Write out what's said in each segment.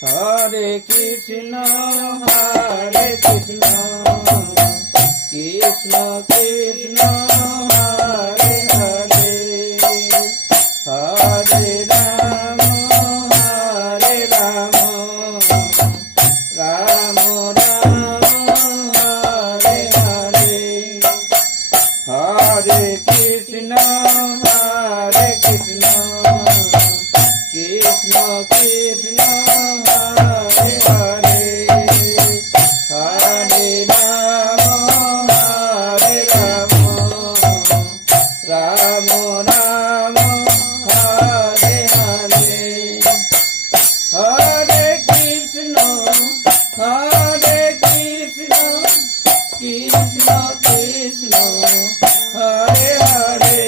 Hare Krishna, Hare Krishna, Krishna Krishna, Hare Hare, Hare Rama, Hare Rama, Rama Rama, Hare Hare, Hare Krishna, Hare Krishna, Krishna Krishna, Hare Hare, Hare Rama, Hare Rama, Rama Rama, Hare Hare, Hare Krishna, Hare Krishna, Krishna Krishna, Hare Hare,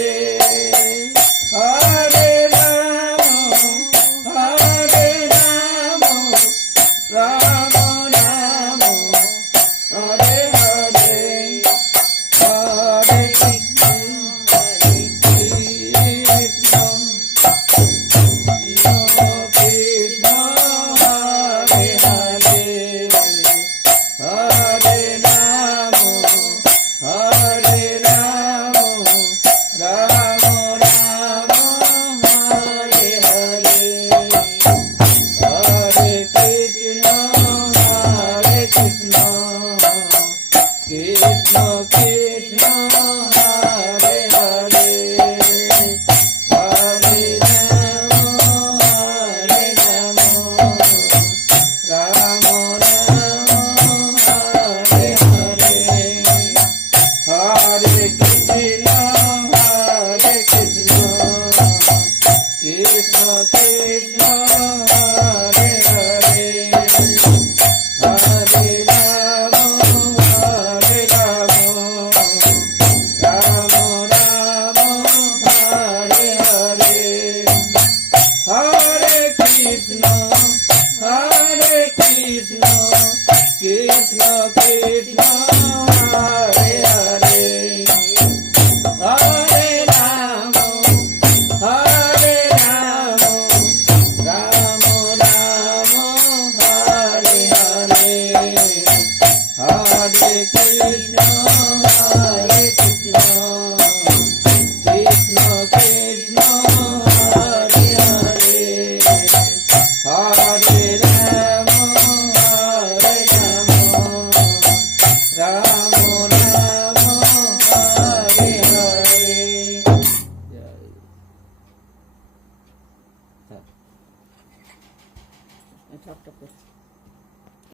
Hare Rama, Hare Rama, Rama Rama, Hare Hare, Hare Krishna, Hare Krishna, Krishna Krishna, Hare Hare, Hare Rama, Hare Rama, Rama Rama, Hare Hare, Hare Krishna, Hare Krishna, Krishna Krishna, Hare Hare, Hare Rama, Hare Rama, Rama Rama, Hare Hare, Hare Krishna, Hare Krishna, Krishna Krishna, Hare Hare, Hare Rama, Hare Rama, Rama Rama, Hare Hare, Hare Krishna, Hare Krishna, Krishna Krishna, Hare Hare, Hare Rama, Hare Rama, Rama Rama, Hare Hare, Hare Krishna, Hare Krishna, Krishna Krishna, Hare Hare, Hare Rama, Hare Rama, Rama Rama, Hare Hare. Jai.